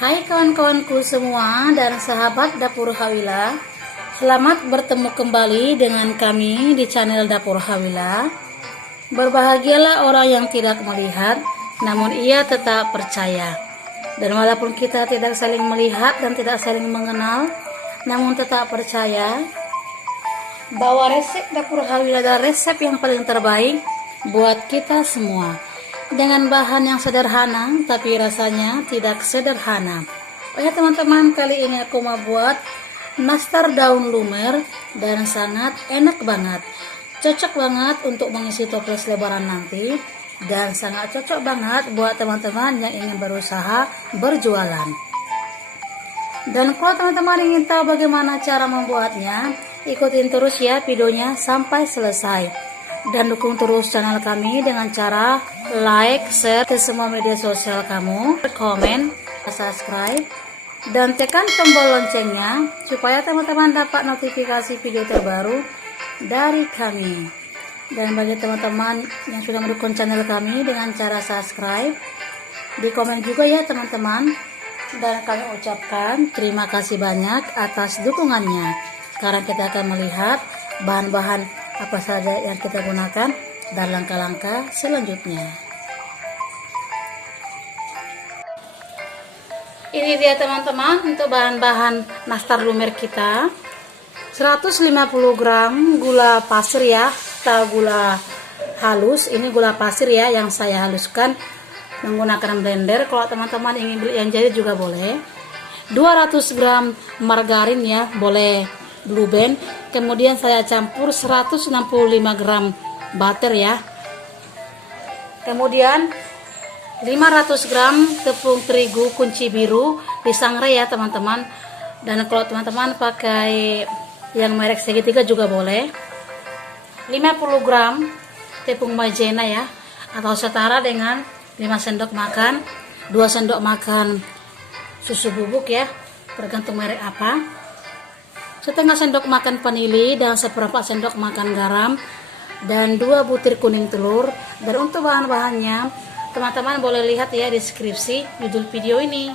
Hai kawan-kawanku semua dan sahabat Dapur Hawila. Selamat bertemu kembali dengan kami di channel Dapur Hawila. Berbahagialah orang yang tidak melihat, namun ia tetap percaya. Dan walaupun kita tidak saling melihat dan tidak saling mengenal, namun tetap percaya bahwa resep Dapur Hawila adalah resep yang paling terbaik buat kita semua. Dengan bahan yang sederhana, tapi rasanya tidak sederhana. Oh ya teman-teman, kali ini aku mau buat nastar daun lumer dan sangat enak banget. Cocok banget untuk mengisi toples lebaran nanti. Dan sangat cocok banget buat teman-teman yang ingin berusaha berjualan. Dan kalau teman-teman ingin tahu bagaimana cara membuatnya, ikutin terus ya videonya sampai selesai. Dan dukung terus channel kami dengan cara like, share ke semua media sosial kamu, komen, subscribe, dan tekan tombol loncengnya supaya teman-teman dapat notifikasi video terbaru dari kami. Dan bagi teman-teman yang sudah mendukung channel kami dengan cara subscribe, di komen juga ya teman-teman. Dan kami ucapkan terima kasih banyak atas dukungannya, karena kita akan melihat bahan-bahan apa saja yang kita gunakan dan langkah-langkah selanjutnya. Ini dia teman-teman untuk bahan-bahan nastar lumer kita. 150 gram gula pasir ya, atau gula halus. Ini gula pasir ya yang saya haluskan menggunakan blender. Kalau teman-teman ingin beli yang jadi juga boleh. 200 gram margarin ya, boleh Blue Band. Kemudian saya campur 165 gram butter ya. Kemudian 500 gram tepung terigu kunci biru disangrai ya teman-teman. Dan kalau teman-teman pakai yang merek segitiga juga boleh. 50 gram tepung maizena ya, atau setara dengan 5 sendok makan, 2 sendok makan susu bubuk ya, tergantung merek apa. Setengah sendok makan vanili dan seperempat sendok makan garam, dan 2 butir kuning telur. Dan untuk bahan-bahannya teman-teman boleh lihat ya deskripsi judul video ini.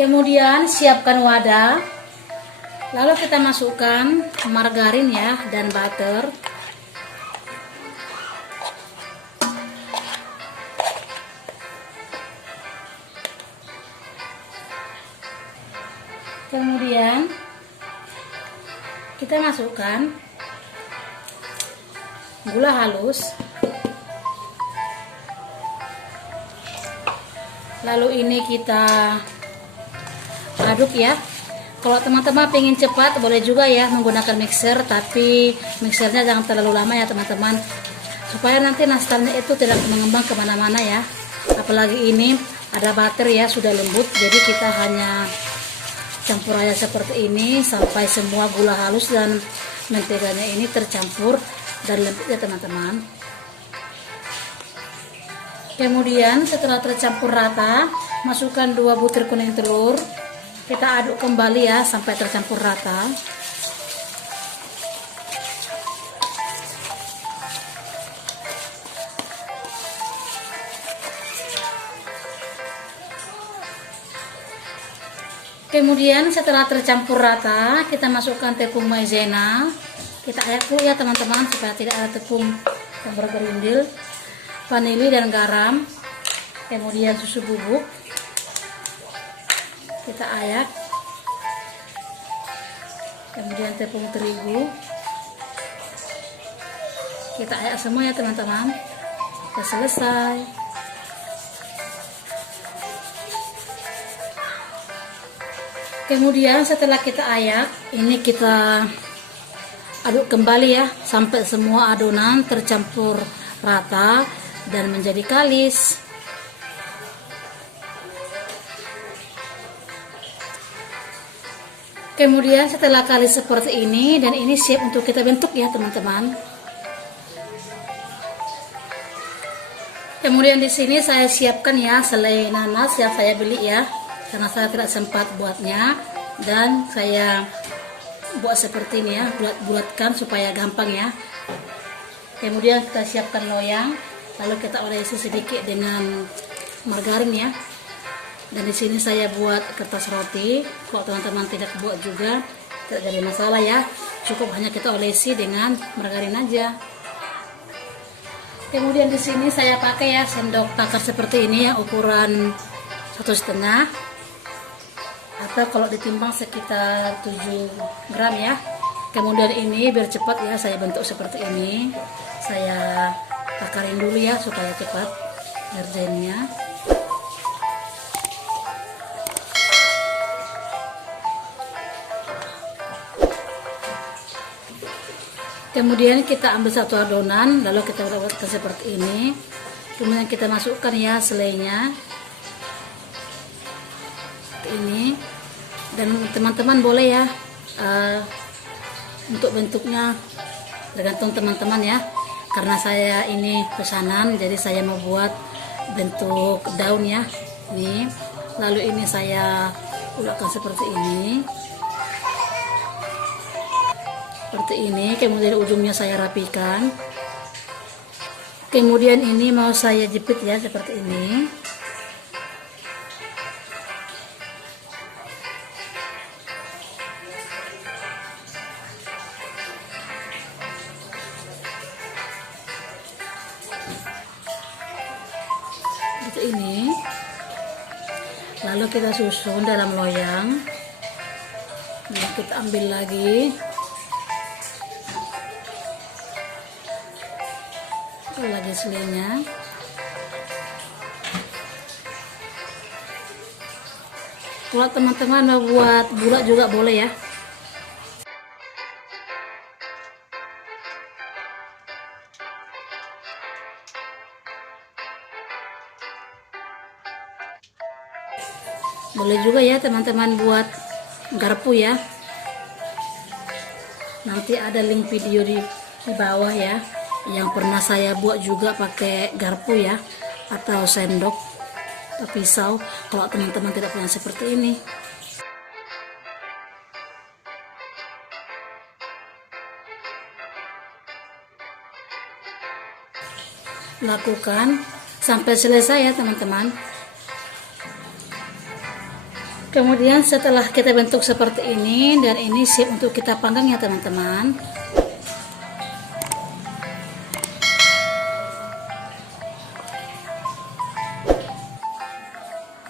Kemudian siapkan wadah, lalu kita masukkan margarin ya dan butter. Kemudian kita masukkan gula halus. Lalu ini kita aduk ya. Kalau teman-teman pengen cepat boleh juga ya menggunakan mixer, tapi mixernya jangan terlalu lama ya teman-teman, supaya nanti nastarnya itu tidak mengembang kemana-mana ya. Apalagi ini ada butter ya, sudah lembut, jadi kita hanya campur aja seperti ini sampai semua gula halus dan menteganya ini tercampur dan lembut ya teman-teman. Kemudian setelah tercampur rata, masukkan 2 butir kuning telur. Kita aduk kembali ya sampai tercampur rata. Kemudian setelah tercampur rata, kita masukkan tepung maizena. Kita ayak dulu ya teman-teman supaya tidak ada tepung yang bergerindil. Vanili dan garam. Kemudian susu bubuk. Kita ayak. Kemudian tepung terigu. Kita ayak semua ya teman-teman. Sudah selesai. Kemudian setelah kita ayak, ini kita aduk kembali ya sampai semua adonan tercampur rata dan menjadi kalis. Kemudian setelah kalis seperti ini, dan ini siap untuk kita bentuk ya teman-teman. Kemudian di sini saya siapkan ya selai nanas yang saya beli ya, karena saya tidak sempat buatnya, dan saya buat seperti ini ya, bulat-bulatkan supaya gampang ya. Kemudian kita siapkan loyang. lalu kita olesi sedikit dengan margarin ya. Dan di sini saya buat kertas roti. Kalau teman-teman tidak buat juga tidak jadi masalah ya, cukup hanya kita olesi dengan margarin aja. Kemudian di sini saya pakai ya sendok takar seperti ini yang ukuran 1,5, atau kalau ditimbang sekitar 7 gram ya. Kemudian ini biar cepat ya, saya bentuk seperti ini. Saya takarin dulu ya supaya cepat ngerjainnya. Kemudian kita ambil satu adonan, lalu kita buatkan seperti ini. Kemudian kita masukkan ya selainya ini. Dan teman-teman boleh ya untuk bentuknya tergantung teman-teman ya. Karena saya ini pesanan, jadi saya mau buat bentuk daun ya. Ini, lalu ini saya ulekkan seperti ini. Seperti ini, kemudian ujungnya saya rapikan. Kemudian ini mau saya jepit ya seperti ini. Seperti ini. Lalu kita susun dalam loyang. Nah, kita ambil lagi. Lagi selainya. Kalau teman-teman mau buat bulat juga boleh ya. Boleh juga ya teman-teman buat garpu ya. Nanti ada link video di bawah ya, yang pernah saya buat juga pakai garpu ya, atau sendok atau pisau kalau teman-teman tidak punya seperti ini. Lakukan sampai selesai ya teman-teman. Kemudian setelah kita bentuk seperti ini, dan ini siap untuk kita panggang ya teman-teman.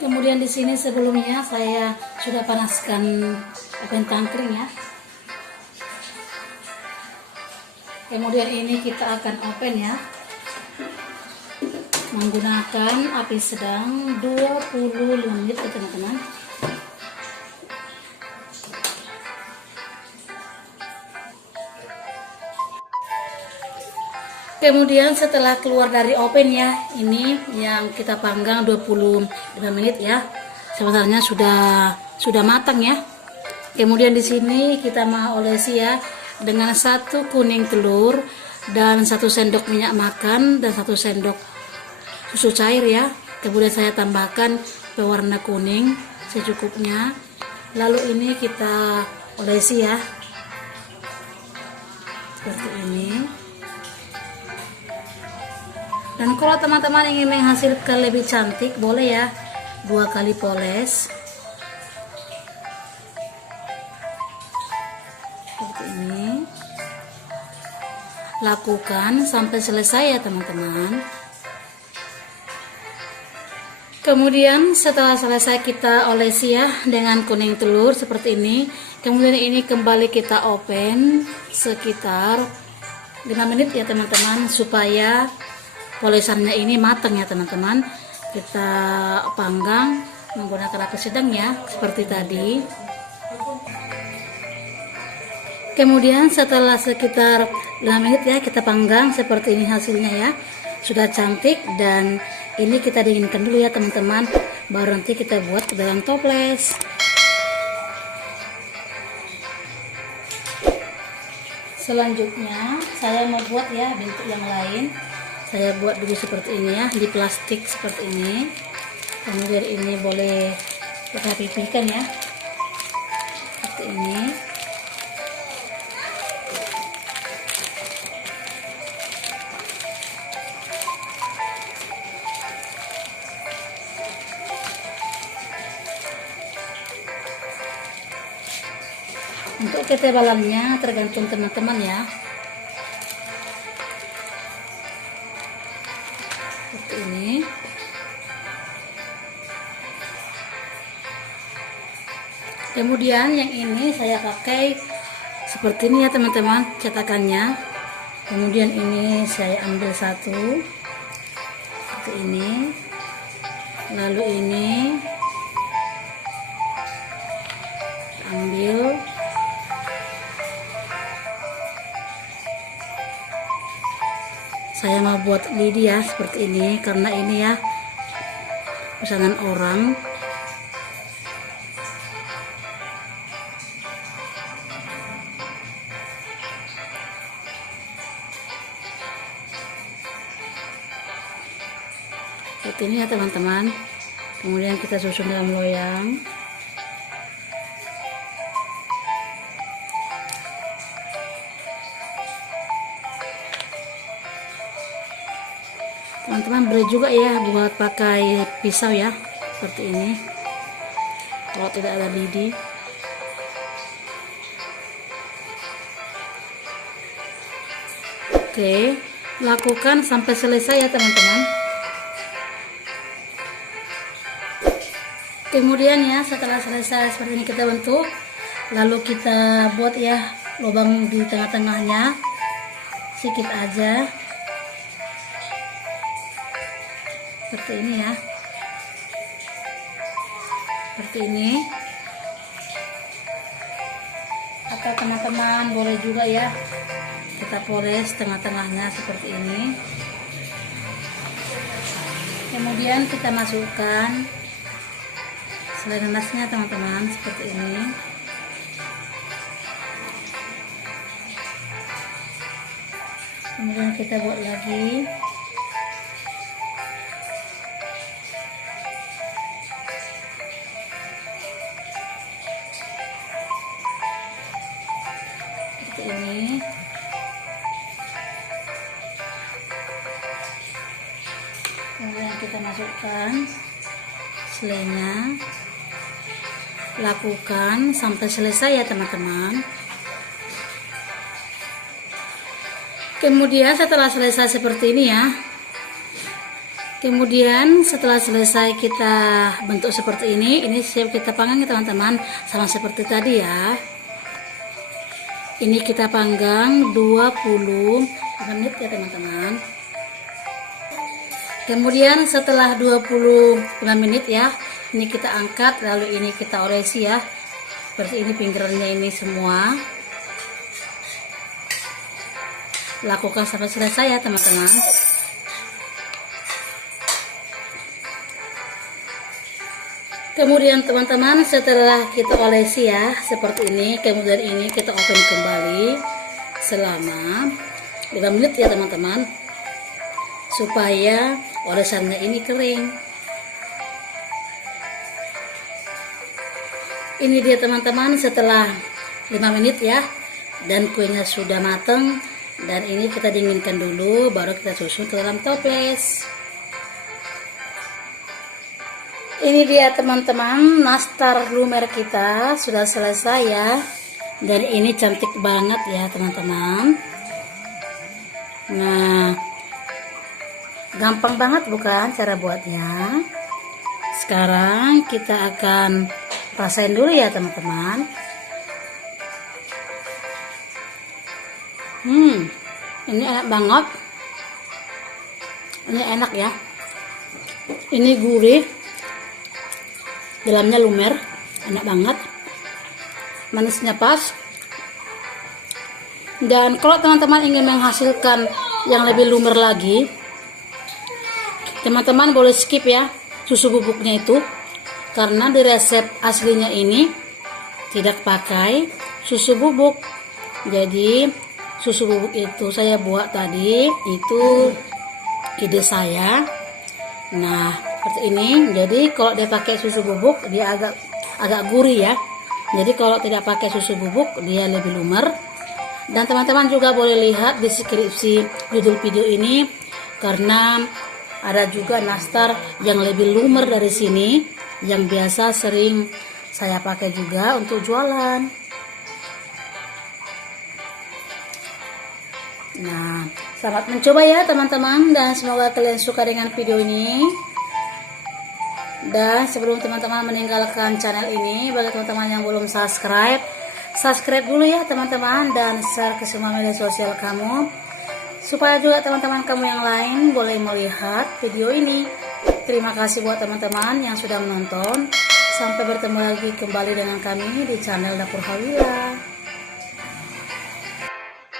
Kemudian di sini sebelumnya saya sudah panaskan api tangkring ya. Kemudian ini kita akan open ya, menggunakan api sedang 25 menit ya teman-teman. Kemudian setelah keluar dari oven ya, ini yang kita panggang 25 menit ya. Sebenarnya sudah matang ya. Kemudian di sini kita mau olesi ya dengan 1 kuning telur dan 1 sendok minyak makan dan 1 sendok susu cair ya. Kemudian saya tambahkan pewarna kuning secukupnya. Lalu ini kita olesi ya. Seperti ini. Dan kalau teman-teman ingin menghasilkan lebih cantik, boleh ya 2 kali poles. Seperti ini. Lakukan sampai selesai ya teman-teman. Kemudian setelah selesai kita olesi ya dengan kuning telur seperti ini. Kemudian ini kembali kita oven sekitar 5 menit ya teman-teman, supaya polesannya ini matang ya teman-teman. Kita panggang menggunakan api sedang ya, seperti tadi. Kemudian setelah sekitar 5 menit ya kita panggang, seperti ini hasilnya ya. Sudah cantik, dan ini kita dinginkan dulu ya teman-teman, baru nanti kita buat ke dalam toples. Selanjutnya saya mau buat ya bentuk yang lain. Saya buat dulu seperti ini ya, di plastik seperti ini. Kemudian ini boleh kita pipihkan ya, seperti ini. Untuk ketebalannya tergantung teman-teman ya. Seperti ini. Kemudian yang ini saya pakai seperti ini ya teman-teman, cetakannya. Kemudian ini saya ambil satu seperti ini. Lalu ini ambil saya mau buat lidi ya seperti ini, karena ini ya pesanan orang. Seperti ini ya teman-teman. Kemudian kita susun dalam loyang. Teman-teman boleh juga ya buat pakai pisau ya, seperti ini kalau tidak ada lidi. Oke, lakukan sampai selesai ya teman-teman. Kemudian ya setelah selesai seperti ini kita bentuk, lalu kita buat ya lubang di tengah-tengahnya sedikit aja seperti ini ya, seperti ini. Atau teman-teman boleh juga ya kita pores tengah-tengahnya seperti ini. Kemudian kita masukkan selai nanasnya teman-teman seperti ini. Kemudian kita buat lagi. Seperti ini. Kemudian kita masukkan selainya. Lakukan sampai selesai ya teman-teman. Kemudian setelah selesai seperti ini ya, kemudian setelah selesai kita bentuk seperti ini siap kita panggang ya teman-teman, sama seperti tadi ya. Ini kita panggang 20 menit ya teman-teman. Kemudian setelah 25 menit ya, ini kita angkat, lalu ini kita olesi ya, seperti ini pinggirnya ini semua. Lakukan sampai selesai ya teman-teman. Kemudian teman-teman setelah kita olesi ya seperti ini, kemudian ini kita oven kembali selama 5 menit ya teman-teman, supaya olesannya ini kering. Ini dia teman-teman setelah 5 menit ya, dan kuenya sudah matang. Dan ini kita dinginkan dulu, baru kita susun ke dalam toples. Ini dia teman-teman, nastar lumer kita sudah selesai ya. Dan ini cantik banget ya teman-teman. Nah, gampang banget bukan cara buatnya. Sekarang kita akan rasain dulu ya teman-teman. Ini enak banget. Ini enak ya. Ini gurih, dalamnya lumer, enak banget. Manisnya pas. Dan kalau teman-teman ingin menghasilkan yang lebih lumer lagi, teman-teman boleh skip ya susu bubuknya itu, karena di resep aslinya ini tidak pakai susu bubuk. Jadi susu bubuk itu saya buat tadi, itu ide saya. Nah seperti ini. Jadi kalau dia pakai susu bubuk dia agak gurih ya. Jadi kalau tidak pakai susu bubuk dia lebih lumer. Dan teman-teman juga boleh lihat di deskripsi judul video ini, karena ada juga nastar yang lebih lumer dari sini, yang biasa sering saya pakai juga untuk jualan. Nah, selamat mencoba ya teman-teman, dan semoga kalian suka dengan video ini. Dan sebelum teman-teman meninggalkan channel ini, bagi teman-teman yang belum subscribe dulu ya teman-teman, dan share ke semua media sosial kamu, supaya juga teman-teman kamu yang lain boleh melihat video ini. Terima kasih buat teman-teman yang sudah menonton. Sampai bertemu lagi kembali dengan kami di channel Dapur Hawila.